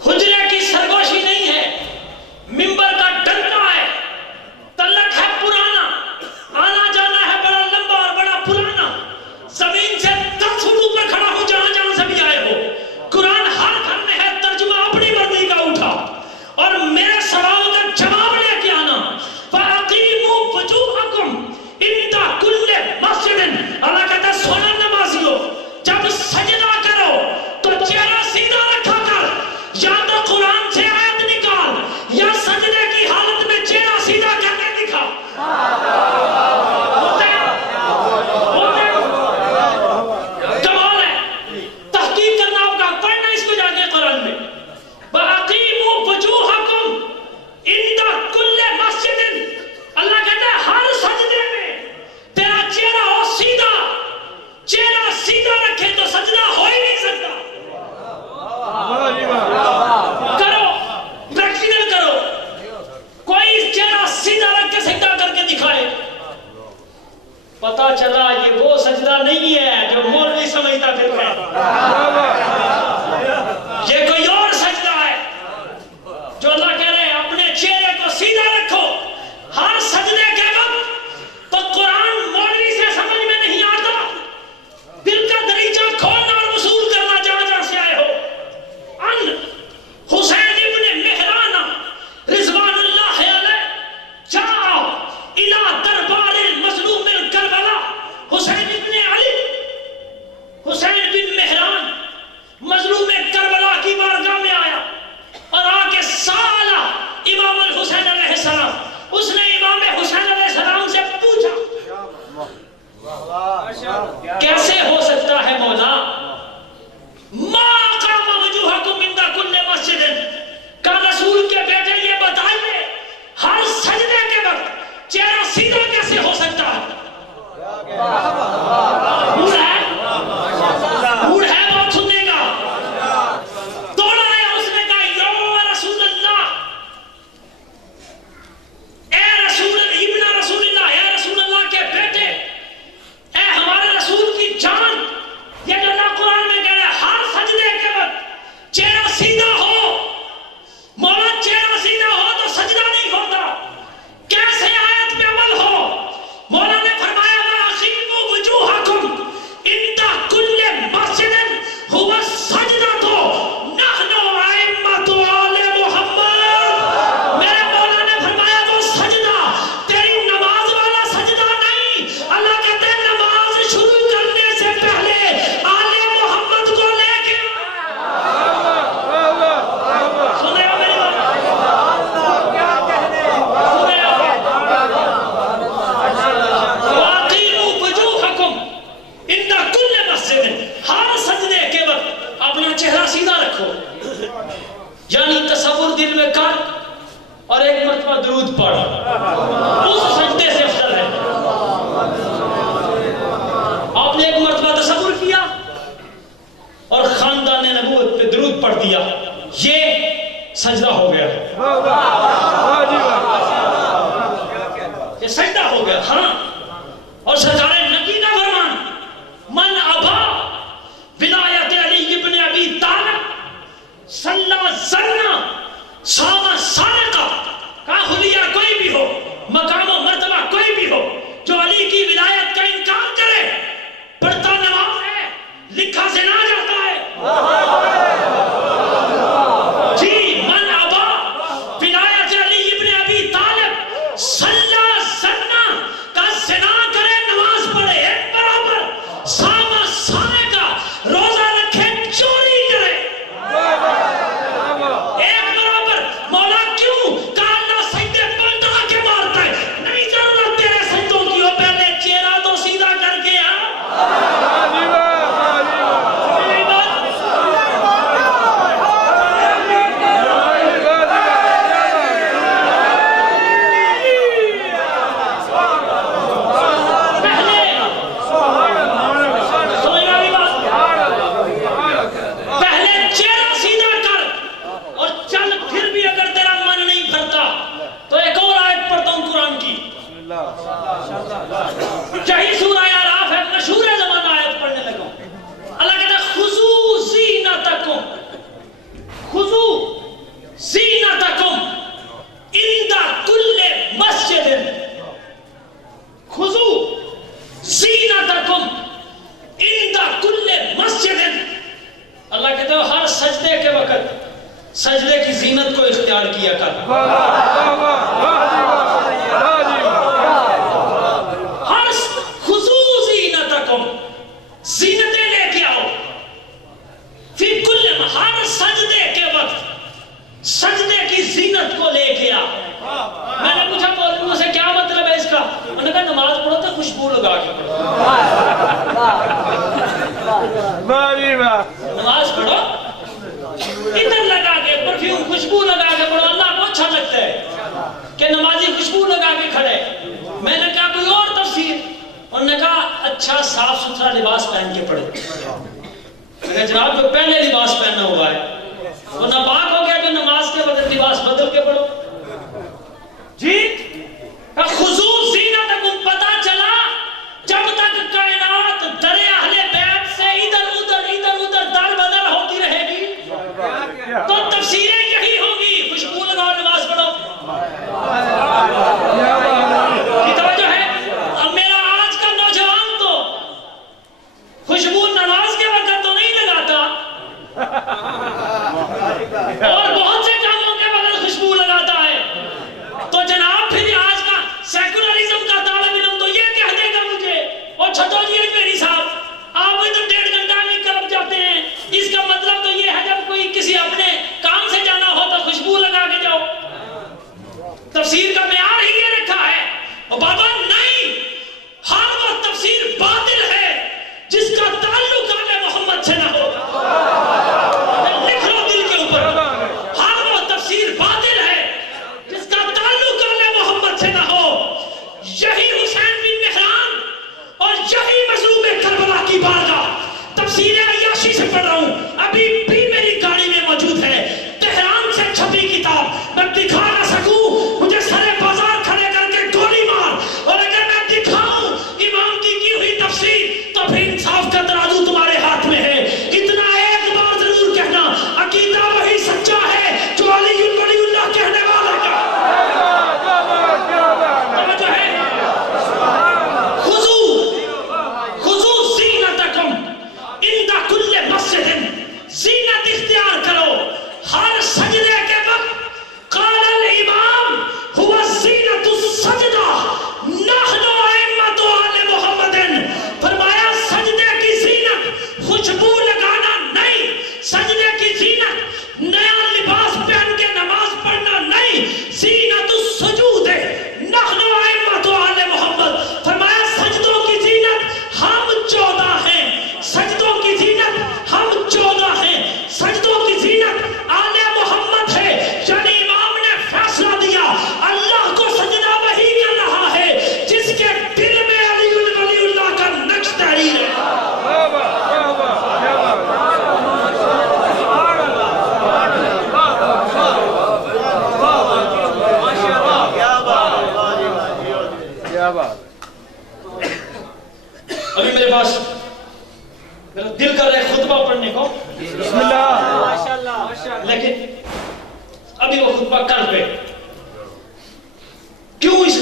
حجرے کی سرگوشی نہیں ہے, ممبر کا ڈنڈا ہے, تلک ہے پرانا, آنا جانا ہے بڑا لمبا اور بڑا پرانا. زمین سے 10 فٹ اوپر کھڑا ہو جہاں جہاں سے بھی آئے ہو. قرآن ہر گھر میں ہے, ترجمہ اپنی مرضی کا اٹھا اور میرے سوال کا جواب لے کے آنا. فَأَقِیمُوا وُجُوهَكُمْ عِنْدَ كُلِّ مَسْجِدٍ. اللہ کہتا ہے سونا نمازیو, جب سجدہ کرو تو چہرہ سیدھا رکھا کر. یا تو قرآن سے آیت نکال یا سجدے کی حالت میں چہرہ سیدھا کر کے دکھا. کمال ہے, تحقیق کرنا آپ کا, پڑھنا اس کو جا کے قرآن میں. وَأَقِیمُوا وُجُوهَكُمْ عِنْدَ كُلِّ مَسْجِدٍ. اللہ کہتا ہے ہر سجدے میں تیرا چہرہ ہو سیدھا. چہرہ سیدھا رکھے تو سجدہ ہو ہی نہیں سکتا. کرو, پریکٹیکل کرو. کوئی چہرہ سیدھا رکھ کے سجدہ کر کے دکھائے. پتا چلا یہ وہ سجدہ نہیں ہے جو مولوی سمجھتا پھرتا ہے. یہ کوئی اور سجدہ ہے جو اللہ کہہ رہے ہیں اپنے چہرے کو سیدھا رکھو ہر سجدے کے وقت. تو قرآن مولوی سے سمجھ میں نہیں آتا, دل کا دریچہ کھولنا اور وصول کرنا جہاں جہاں سے آئے ہو. ان حسین ابن مہران رضوان اللہ علیہ جاء الى دربار المظلوم کربلا. حسین ابن علی, حسین بن مہران گیا, یہ سجدہ ہو گیا. ہاں, اور سرکار نبی کا فرمان, من ابا ولایت علی ابن ابی طالب صلی زنا صام سارقہ, کہا حلیہ کوئی بھی ہو, مقام و مرتبہ کوئی بھی ہو, جو علی کی ولایت کا انکار کرے, پڑھتا نماز ہے, لکھا زنا جاتا ہے. جی, من ابا ولایت علی ابن ابی طالب صلی زنا, کا زنا کرے نماز پڑھے ایک برابر, صام سارقہ روزہ رکھے چوری کرے ایک برابر. مولا کیوں؟ کہا اللہ سجدے پلٹا کے مارتا ہے, نہیں ضرورت تیرے سجدوں کی, ہو پہلے چہرہ تو سیدھا کر کے آ. یہی سورہ اعراف ہے, مشہور زمانہ آیت پڑھنے لگا. اللہ کہتا ہے خذو زینتکم, خذو زینتکم عند کل مسجد, خذو زینتکم عند کل مسجد. اللہ کہتا ہے ہر سجدے کے وقت سجدے کی زینت کو اختیار کیا کر. زینتیں لے کے آؤ, فی کل, ہر سجدے کے وقت سجدے کی زینت کو لے کے آؤ. میں نے پوچھا مولویوں سے کیا مطلب ہے اس کا, انہوں نے کہا نماز پڑھو تو خوشبو لگا کے پڑھو. نماز پڑھو ادھر لگا کے, پرفیوم خوشبو لگا کے پڑھو, اللہ کو اچھا لگتا ہے کہ نمازی خوشبو لگا کے کھڑے. میں نے کہا کوئی اور تفسیر, انہوں نے کہا اچھا صاف ستھرا لباس پہن کے پڑھے. میں نے جناب جو پہلے لباس پہنا ہوا ہے وہ ناپاک ہو گیا, جو نماز کے وقت لباس بدل کے پڑھو. جی, خذو زینتکم, پتہ چلا جب تک کائنات در اہل بیت سے ادھر ادھر در بدل ہوتی رہے گی تو تفسیریں یہی ہوگی, خوشبو لگاؤ نماز پڑھو. خوشبو نماز کے وقت تو نہیں لگاتا, اور بہت سے کاموں کے بغیر خوشبو لگاتا ہے. تو جناب پھر آج کا سیکولرزم کا طالب علم تو یہ کہہ دے گا مجھے, اور چھٹو جی میری صاحب آپ تو 1.5 گھنٹہ نہیں کلب جاتے ہیں, اس کا مطلب تو یہ ہے جب کوئی کسی اپنے کام سے جانا ہو تو خوشبو لگا کے جاؤ. تفسیر کا معیار ہی یہ رکھا ہے. اور بابا نہیں, ہر وہ تفسیر باطل ہے جس کا تعلق آل محمد سے نہ ہو. لکھ لو دل کے اوپر, ہر وہ تفسیر باطل ہے جس کا تعلق آل محمد سے نہ ہو. یہی حسین بن مہران اور یہی مظلوم کربلا کی بارگاہ تفسیر عیاشی سے پڑھ رہا ہوں, ابھی بھی میری گاڑی میں موجود ہے, تہران سے چھپی کتاب. میں دکھا نہ سکوں, مجھے سارے بازار کھڑے کر کے گولی مار, اور اگر میں دکھاؤں امام کی ہوئی تفسیر تو پھر انصاف کا ترازو تمہارے ہاتھ میں ہے. اتنا ایک بار ضرور کہنا, عقیدہ وہی سچا ہے جو علی ولی اللہ کہنے والا کا. توجہ ہے, خذو زینتکم عند کل مسجد, زینت اختیار کرو ہر سجدے کے وقت. قال الامام هو زینت السجدہ نحن ائمۃ آل محمد, فرمایا سجدے کی زینت خوشبو لگانا نہیں, سجدے کی زینت نیا لباس پہن کے نماز پڑھنا نہیں, زینت السجود نحن ائمۃ آل محمد. فرمایا سجدوں کی زینت ہم 14 ہیں, سجدوں کی زینت ہم 14 ہیں, سجدوں کی زینت آل محمد ہے. یعنی امام نے فیصلہ دیا, اللہ کو سجدہ وہی کر رہا ہے جس کے دل میں علی ولی اللہ کا نقش تحریر ہے.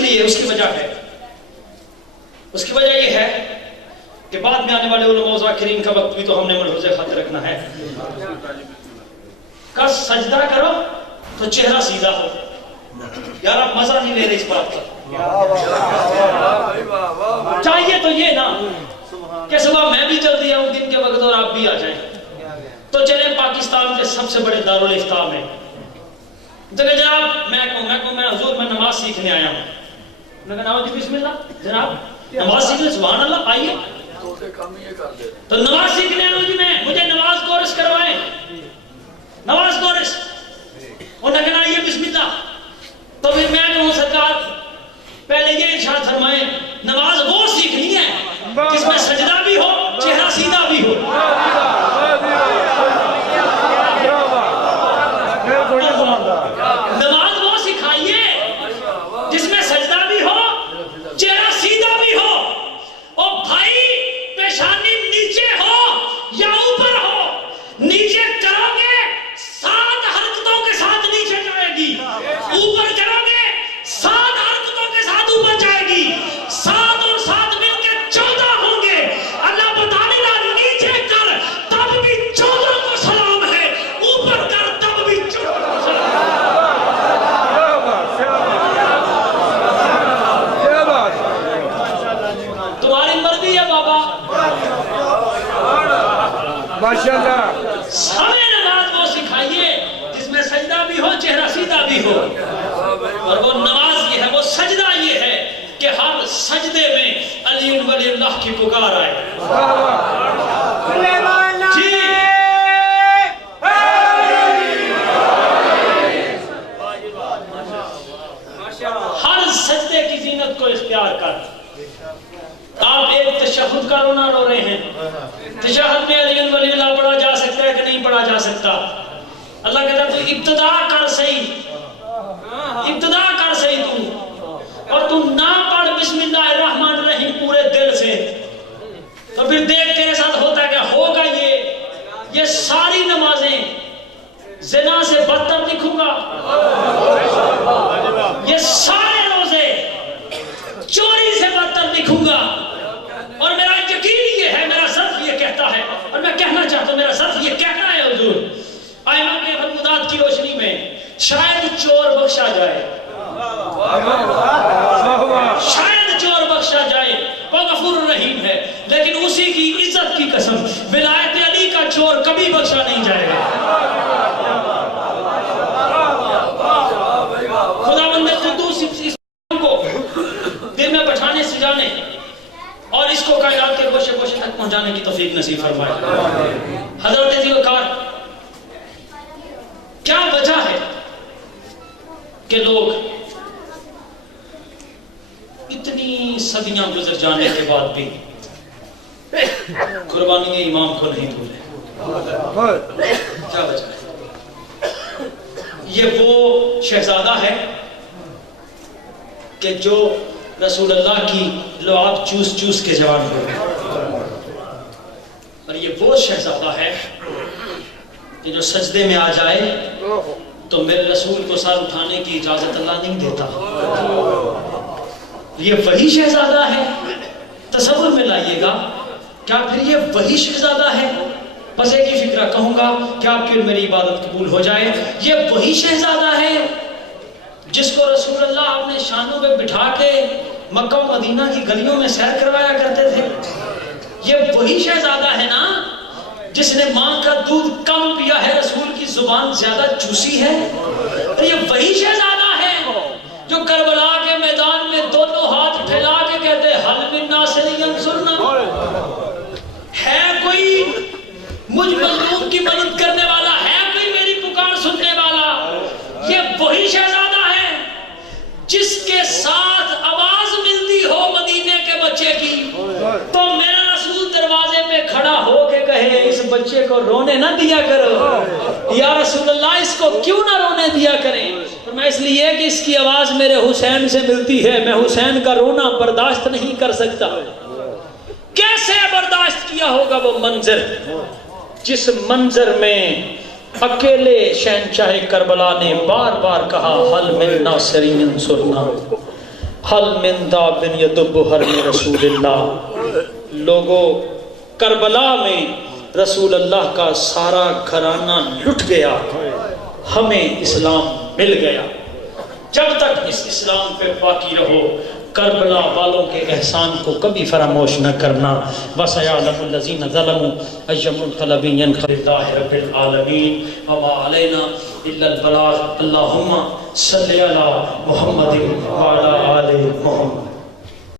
لیے اس کی وجہ ہے، اس کی وجہ یہ ہے کہ بعد میں آنے والے علماء و ذاکرین کا وقت بھی تو ہم نے ملحوظ خط رکھنا ہے. کہ سجدہ کرو تو چہرہ سیدھا ہو. یار آپ مزہ نہیں لے رہے اس بات کا. چاہیے تو یہ نا کہ صبح میں بھی جلدی آؤں دن کے وقت اور آپ بھی آ جائیں. تو چلیں پاکستان کے سب سے بڑے دارالفتاء میں تو کہ جناب میں حضور میں نماز سیکھنے آیا ہوں. میں کہا ناؤ جی بسم اللہ جناب نماز سیکھنے. سبحان اللہ آئیے. تو نماز سیکھنے آیا ہوں جی میں, مجھے نماز کورس کروائیں, نماز کورس. اور نے کہا یہ بسم اللہ. تو پھر میں کہوں سرکار پہلے یہ ارشاد فرمائیں نماز وہ سیکھنی ہے جس میں سجدہ بھی ہو چہرہ سیدھا بھی ہو. نماز وہ سکھائیے جس میں سجدہ بھی ہو چہرہ سیدھا بھی ہو. اور بھائی پیشانی نیچے ہو یا اوپر ہو, نیچے کرو گے 7 حرکتوں کے ساتھ نیچے جائے گی, اوپر کرو گے 7 حرکتوں کے ساتھ اوپر جائے گی. 7 اور 7 مل کے 14 ہوں گے. اللہ بتانے لگا نیچے کر تب بھی 14 کو سلام ہے, اوپر کر تب بھی 14 کو سلام ہے. تمہاری مرضی ہے بابا. ماشاءاللہ. ہمیں نماز وہ سکھائیے جس میں سجدہ بھی ہو چہرہ سیدھا بھی ہو. اور وہ نماز یہ ہے, وہ سجدہ یہ ہے کہ ہر سجدے میں علی ولی اللہ کی پکار آئے. جی ہر سجدے کی زینت کو اختیار کر. آپ ایک تشہد کا رونا رو رہے ہیں, تشہد میں علی ولی اللہ پڑھا جا سکتا ہے کہ نہیں پڑھا جا سکتا؟ اللہ کہتا ہے تو ابتدا کر صحیح, ابتدا کر صحیح تو, اور تم نہ پڑھ بسم اللہ الرحمن الرحیم پورے دل سے, تو پھر دیکھ تیرے ساتھ ہوتا ہے کہ ہوگا یہ ساری نمازیں زنا سے بدتر دکھوں گا, یہ سارے روزے چوری سے بدتر دکھوں گا. اور میرا یقین یہ ہے, میرا ظرف یہ کہتا ہے, اور میں کہنا چاہتا ہوں میرا ظرف یہ کہنا ہے حضور ائمہ کے فرمودات کی روشنی میں شاید چور بخشا جائے, شاید چور بخشا جائے, وہ غفور الرحیم ہے, لیکن اسی کی عزت کی قسم ولایت علی کا چور کبھی بخشا نہیں جائے گا. خداوند قدوس اس کو دل میں بٹھانے سجانے اور اس کو کائنات کے گوشے گوشے تک پہنچانے کی توفیق نصیب فرمائے. حضرت ذوالفقار کیا وجہ ہے کہ لوگ اتنی صدیاں گزر جانے کے بعد بھی قربانی امام کو نہیں بھولے؟ کیا وجہ ہے؟ یہ وہ شہزادہ ہے کہ جو رسول اللہ کی لعاب چوس چوس کے جوان ہوئے, اور یہ وہ شہزادہ ہے کہ جو سجدے میں آ جائے تو میرے رسول کو سر اٹھانے کی اجازت اللہ نہیں دیتا. یہ وہی شہزادہ ہے, تصور میں لائیے گا, کیا پھر یہ وہی شہزادہ ہے؟ بس ایک ہی فکرہ کہوں گا کہ آپ کی میری عبادت قبول ہو جائے. یہ وہی شہزادہ ہے جس کو رسول اللہ اپنے شانوں پہ بٹھا کے مکہ و مدینہ کی گلیوں میں سیر کروایا کرتے تھے. یہ وہی شہزادہ ہے نا جس نے ماں کا دودھ کم پیا ہے, رسول کی زبان زیادہ چوسی ہے. اور یہ وہی شہزادہ ہے جو کربلا کے میدان میں دونوں ہاتھ پھیلا کے کہتے حل من ناصر ینصرنا, ہے کوئی مجھ مظلوم کی مدد کرنے والا, ہے کوئی میری پکار سننے والا؟ یہ وہی شہزادہ ہے جس کے ساتھ آواز ملتی ہو مدینے کے بچے کی تو میرا رسول دروازے پہ کھڑا ہو کے کہے اس بچے کو رونے نہ دیا کرو, یا رسول اللہ اس کو کیوں نہ رونے دیا کریں؟ تو میں اس لیے کہ اس کی آواز میرے حسین سے ملتی ہے, میں حسین کا رونا برداشت نہیں کر سکتا. کیسے برداشت کیا ہوگا وہ منظر جس منظر میں اکیلے شہنشاہ کربلا نے بار بار کہا حل من ناصر ینصرنا, حل من داب یدب حرم رسول اللہ، لوگوں کربلا میں رسول اللہ کا سارا گھرانہ لٹ گیا، ہمیں اسلام مل گیا۔ جب تک اس اسلام پہ باقی رہو، کربلا والوں کے احسان کو کبھی فراموش نہ کرنا۔ وَسَيَعْلَمُ الَّذِينَ ظَلَمُوا أَيَّ مُنْقَلَبٍ يَنقَلِبُ لِلَّهِ رَبِّ الْعَالَمِينَ وَمَا عَلَيْنَا إِلَّا الْبَلَاغُ۔ اللهم صل على محمد وعلى آل محمد۔